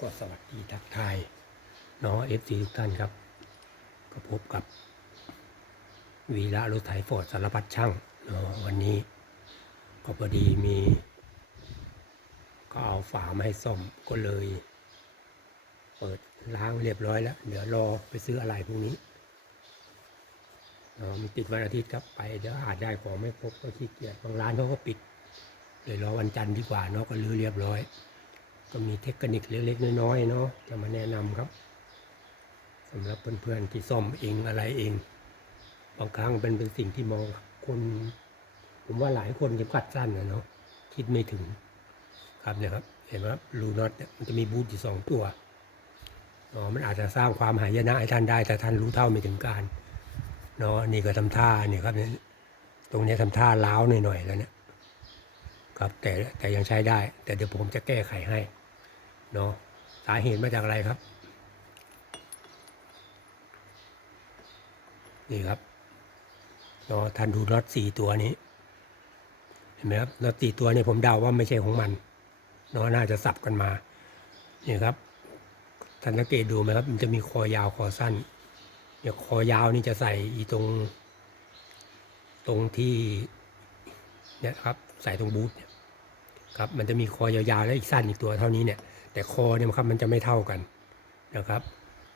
ก็สวัสดีทักทายน้องเอฟซีทุกท่านครับ ก็พบกับ วีระรถไถฟอร์ดสารพัดช่างเนาะวันนี้ ก็พอดีมี ก็เอาฝามาให้ซ่อมก็เลย เปิดล้างเรียบร้อยแล้ว เดี๋ยวรอไปซื้ออะไรพวกนี้เนาะมันติดวันอาทิตย์ครับไปเดี๋ยวอาจได้ของไม่ครบก็ขี้เกียจบางร้านเขาก็ปิด เลยรอวันจันทร์ดีกว่าเนาะก็รื้อเรียบร้อย ก็มีเทคนิคเล็กๆน้อยๆเนาะจะมาแนะนำครับสำหรับเพื่อนๆที่ซ่อมเองอะไรเอง บางครั้งเป็นเป็นสิ่งที่มองคนผมว่าหลายคนจะกัดสั้นนะเนาะคิดไม่ถึงครับเนี่ยครับเห็นไหมครับรูน็อตเนี่ยมันจะมีบูทอยู่สองตัวอ๋อมันอาจจะสร้างความหายนะให้ท่านได้ แต่ท่านรู้เท่าไม่ถึงการเนาะนี่ก็ทำท่าเนี่ยครับเนี่ยตรงนี้ยทำท่าล้าวหน่อยๆแล้วเนี่ยครับแต่แต่ยังใช้ได้ แต่เดี๋ยวผมจะแก้ไขให้ เนาะสาเหตุมาจากอะไรครับ นี่ครับเนาะท่านดูน็อตสี่ตัวนี้ เห็นไหมครับน็อตสี่ตัวนี้ผมเดาว่าไม่ใช่ของมันเนาะน่าจะสับกันมานี่ครับท่านสังเกตดูไหมครับ มันจะมีคอยาวคอสั้นเนี่ยคอยาวนี่จะใส่อีตรง ตรงที่เนี่ยครับใส่ตรงบูทเนี่ยครับมันจะมีคอยาวๆและอีกสั้นอีกตัวเท่านี้เนี่ย แต่คอเนี่ยครับมันจะไม่เท่ากันนะครับ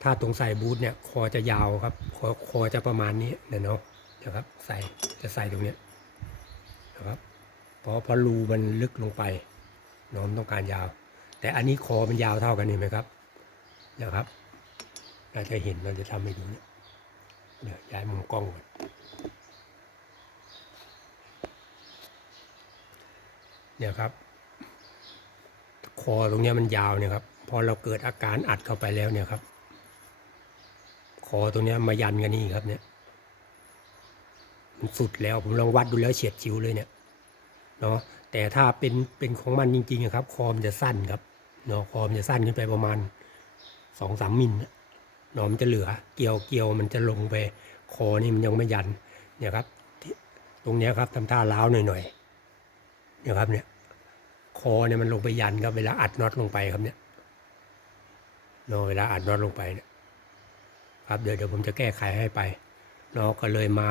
ถ้าตรงใส่บูทเนี่ยคอจะยาวครับคอคอจะประมาณนี้เนี่ยเนาะนะครับใส่จะใส่ตรงเนี้ยนะครับเพราะเพราะรูมันลึกลงไปน้องต้องการยาว แต่อันนี้คอมันยาวเท่ากันเห็นไหมครับนะครับน่าจะเห็นเราจะทำให้ดูเนี่ยเดี๋ยวย้ายมุมกล้องก่อนเนี่ยครับ คอตรงนี้มันยาวเนี่ยครับพอเราเกิดอาการอัดเข้าไปแล้วเนี่ยครับ คอตรงนี้มายันกันนี่ครับเนี่ย มันสุดแล้วผมลองวัดดูแล้วเฉียดชิวเลยเนี่ยเนาะแต่ถ้าเป็นเป็นของมันจริงๆอะครับ คอมนจะสั้นครับเนาะคอมนจะสั้นขึ้นไปประมาณสองสามมิลเนาะมันจะเหลือ เกี่ยวเกี่ยวมันจะลงไป คอนี่มันยังไม่ยันเนี่ยครับ ตรงนี้ครับทำท่าล้าวหน่อยๆเนี่ยครับเนี่ย คอเนี่ยมันลงไปยันครับเวลาอัดน็อตลงไปครับเนี่ยเนาะเวลาอัดน็อตลงไปเนี่ยครับเดี๋ยวเดี๋ยวผมจะแก้ไขให้ไปเนาะก็เลยมา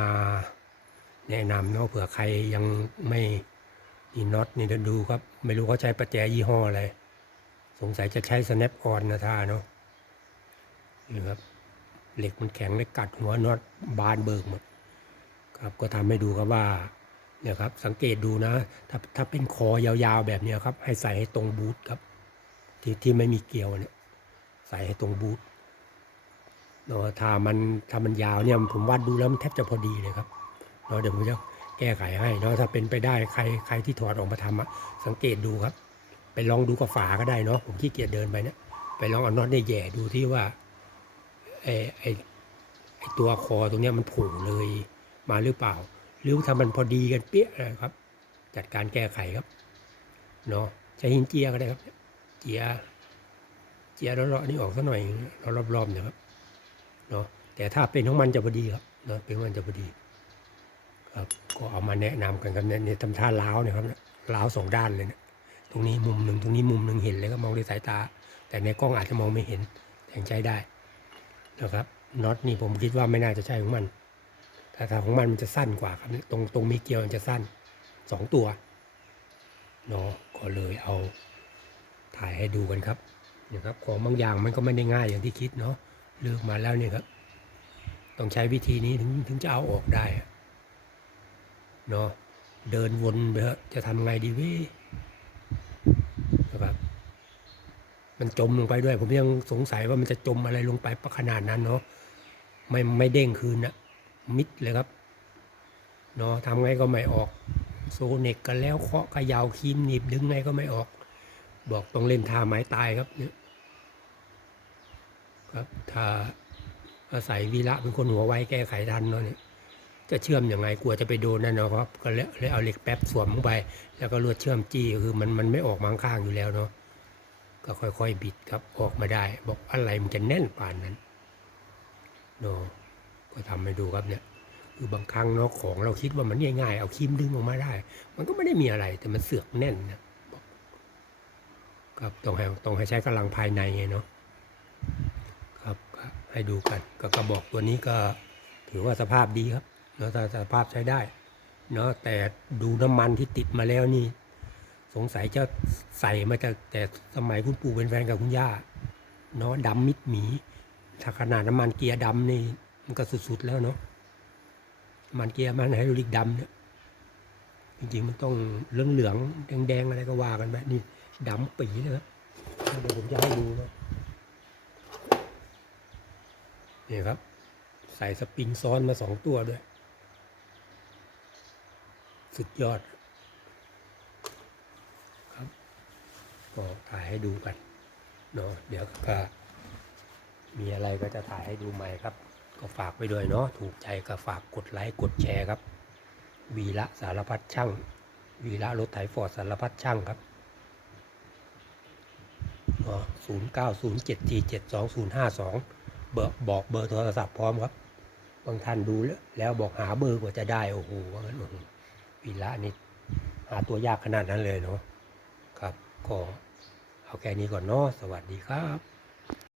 แนะนำเนาะเผื่อใครยังไม่นี่น็อตนี่เดี๋ยวดูครับ ไม่รู้เขาใช้ประแจยี่ห้ออะไรสงสัยจะใช้ snap on นะท่าเนาะนี่ครับเหล็กมันแข็งเลยกัดหัวน็อตบานเบิกหมดครับก็ทำให้ดูครับว่า เนี่ยครับสังเกตดูนะ ถ้าถ้าเป็นคอยาวๆแบบเนี้ยครับ ให้ใส่ให้ตรงบูทครับ ที่ที่ไม่มีเกลียวเนี่ย ใส่ให้ตรงบูทเนาะถ้ามันถ้ามันยาวเนี่ยผมวัดดูแล้วมันแทบจะพอดีเลยครับเนาะเดี๋ยวผมจะแก้ไขให้เนาะถ้าเป็นไปได้ใครใครที่ถอดออกมาทำอะสังเกตดูครับ ไปลองดูกับฝาก็ได้เนาะผมขี้เกียจเดินไปเนี่ยไปลองเอาน็อตเนี่ยแหย่ดูที่ว่าไอไอไอตัวคอตรงเนี้ยมันผล่เลยมาหรือเปล่า หรือถ้ามันพอดีกันเปี้ยนะครับ จัดการแก้ไขครับเนาะใช้หินเจียก็ได้ครับ เจียเจียเลาะๆนี่ออกสักหน่อยเรารอบๆนี่ยครับเนาะแต่ถ้าเป็นของมันจะพอดีครับเนาะเป็นของมันจะพอดีครับก็เอามาแนะนำกันครับเนี่ยเนี่ยทำท่าล้าวเนี่ยครับล้าวสองด้านเลยเนี่ยตรงนี้มุมหนึ่งตรงนี้มุมหนึ่งเห็นเลยก็มองด้วยสายตา แต่ในกล้องอาจจะมองไม่เห็นแต่งใช้ได้นะครับน็อตนี่ผมคิดว่าไม่น่าจะใช่ของมัน แต่ของมันมันจะสั้นกว่าครับตรงตรงมีเกลียวมันจะสั้นสองตัวเนาะก็เลยเอาถ่ายให้ดูกันครับนี่ยครับของบางอย่างมันก็ไม่ได้ง่ายอย่างที่คิดเนาะเลือกมาแล้วเนี่ยครับ ต้องใช้วิธีนี้ถึงถึงจะเอาออกได้เนาะเดินวนไปเถอะจะทำไงดีเวินะครับมันจมลงไปด้วย ผมยังสงสัยว่ามันจะจมอะไรลงไปปะขนาดนั้นเนาะไม่ไม่เด้งคืนนะ มิดเลยครับเนาะทำไงก็ไม่ออกโซเน็กกันแล้วเคาะเขยาวครีมหนีบดึงไงก็ไม่ออก บอกต้องเล่นท่าไม้ตายครับเนี่ยครับถ้าอาศัยวีระเป็นคนหัวไวแก้ไขทันเนาะเนี่ยจะเชื่อมยังไงกลัวจะไปโดนนั่นเนาะครับก็เลยเลยเอาเหล็กแป๊บสวมลงไป แล้วก็ลวดเชื่อมจี้คือมันมันไม่ออกมาข้างอยู่แล้วเนาะก็ค่อยๆบิดครับออกมาได้ บอกอะไรมันจะแน่นป่านนั้นเนาะ ก็ทำให้ดูครับเนี่ยคือบางครั้งเนาะของเราคิดว่ามันง่ายๆเอาคีมดึงออกมาได้ มันก็ไม่ได้มีอะไรแต่มันเสือกแน่นนะครับต้องให้ต้องให้ใช้กำลังภายในไงเนาะครับให้ดูกันก็กระบอกตัวนี้ก็ถือว่าสภาพดีครับเนาะสภาพใช้ได้เนาะแต่ดูน้ำมันที่ติดมาแล้วนี่ สงสัยจะใส่มาจากแต่สมัยคุณปู่เป็นแฟนกับคุณย่าเนาะดำมิดหมีถ้าขนาดน้ำมันเกียร์ดำนี่ มันก็สุดๆแล้วเนาะมันเกียร์มันไฮดรอลิกดำเนี่ยจริงๆมันต้องเหลืองๆแดงๆอะไรก็ว่ากันไปนี่ดำปีเลยครับเดี๋ยวผมจะให้ดูนะนี่ครับ ใส่สปริงซ้อนมาสองตัวด้วย สุดยอด ครับก็ถ่ายให้ดูกันเนาะเดี๋ยวก็มีอะไรก็จะถ่ายให้ดูใหม่ครับ ก็ฝากไปด้วยเนาะถูกใจก็ฝากกดไลค์กดแชร์ครับ วีระสารพัดช่าง วีระรถไถฟอร์ดสารพัดช่างครับศูนย์เก้าศูนย์เจ็ดสี่เจ็ดสองศูนย์ห้าสองเบอร์บอกเบอร์โทรศัพท์พร้อมครับ บางท่านดูแล้วแล้วบอกหาเบอร์กว่าจะได้ โอ้โหว่างั้นโอ้โหวีระนี่หาตัวยากขนาดนั้นเลยเนาะครับ ก็เอาแค่นี้ก่อนเนาะสวัสดีครับ